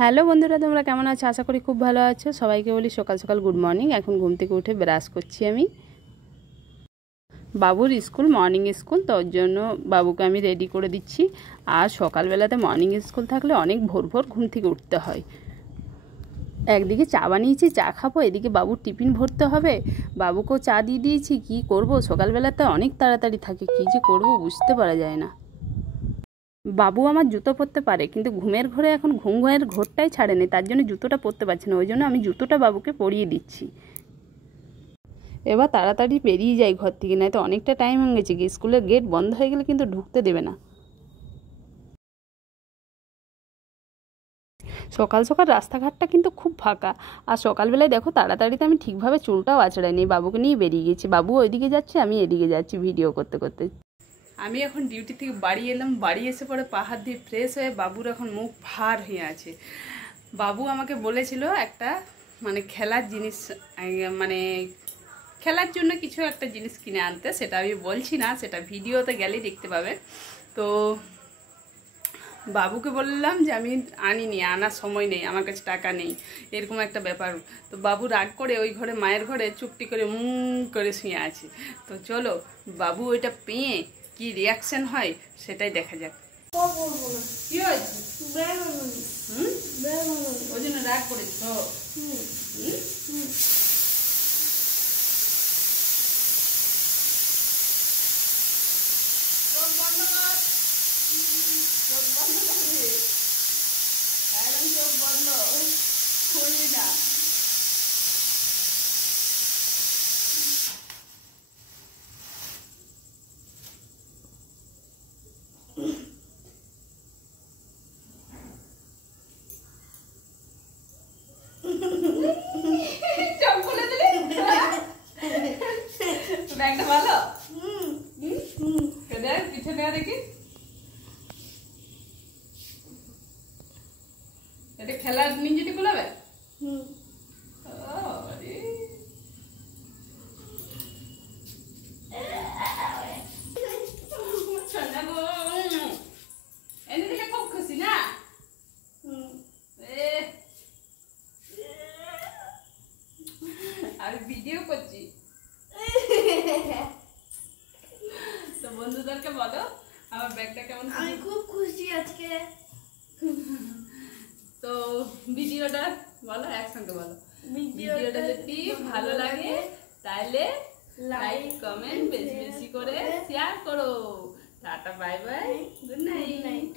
Hello বন্ধুরা, তোমরা কেমন আছো? আশা করি খুব ভালো আছো। সবাইকে বলি সকাল সকাল গুড মর্নিং। এখন ঘুম থেকে উঠে ব্রাশ করছি আমি। বাবুর স্কুল মর্নিং স্কুল, তো ওর জন্য বাবুকে আমি রেডি করে দিচ্ছি। আর সকালবেলাতে মর্নিং স্কুল থাকলে অনেক ভোর ভোর ঘুম থেকে উঠতে হয়। একদিকে চা বানিয়েছি, চা খাবো, এদিকে বাবুর টিফিন ভরতে হবে। বাবুকেও চা দিয়ে দিয়েছি। কি করব, সকালবেলাতে অনেক তাড়াতাড়ি থাকে, কী যে করবো বুঝতে পারা যায় না। বাবু আমার জুতো পরতে পারে, কিন্তু ঘুমের ঘরে এখন ঘুমের ঘোরটাই ছাড়েনি, তার জন্য জুতোটা পরতে পারছে না। ওই জন্য আমি জুতোটা বাবুকে পরিয়ে দিচ্ছি। এবার তাড়াতাড়ি বেরিয়ে যাই ঘর থেকে, নয় তো অনেকটা টাইম হয়ে গেছে। কি স্কুলের গেট বন্ধ হয়ে গেলে কিন্তু ঢুকতে দেবে না। সকাল সকাল রাস্তাঘাটটা কিন্তু খুব ফাঁকা। আর সকালবেলায় দেখো তাড়াতাড়িতে আমি ঠিকভাবে চুলটাও আঁচড়াইনি, বাবুকে নিয়ে বেরিয়ে গেছি। বাবু ওইদিকে যাচ্ছে, আমি এদিকে যাচ্ছি ভিডিও করতে করতে। আমি এখন ডিউটি থেকে বাড়ি এলাম। বাড়ি এসে পরে পা হাত দিয়ে ফ্রেশ হয়ে বাবুর এখন মুখ ভার হয়ে আছে। বাবু আমাকে বলেছিল একটা খেলার জিনিস, মানে খেলার জন্য কিছু একটা জিনিস কিনে আনতে। সেটা আমি বলছি না, সেটা ভিডিওতে গেলেই দেখতে পাবে। তো বাবুকে বললাম যে আমি আনিনি, আনার সময় নেই, আমার কাছে টাকা নেই, এরকম একটা ব্যাপার। তো বাবু রাগ করে ওই ঘরে, মায়ের ঘরে চুপটি করে করে শুয়ে আছে। তো চলো বাবু ওইটা পেয়ে কি রিয়াকশন হয় সেটাই দেখা যাক। কি হয়েছে? ওই জন্য রাগ করেছ? চোখ বন্ধ, খুলবি না। ব্যাগটা ভালো? দেখ পিছনে দেখি, এটা খেলার নিঞ্জিটি খোলাবে। খুব খুশি না? আমি ভিডিও করছি। তো বন্ধুদেরকে বলো আমার ব্যাগটা কেমন। আমি খুব খুশি আজকে। তো ভিডিওটা বলো, একসঙ্গে বলো। ভিডিওটা যদি ভালো লাগে তাহলে লাইক কমেন্ট বেশি বেশি করে শেয়ার করো। Tata bye bye, good night.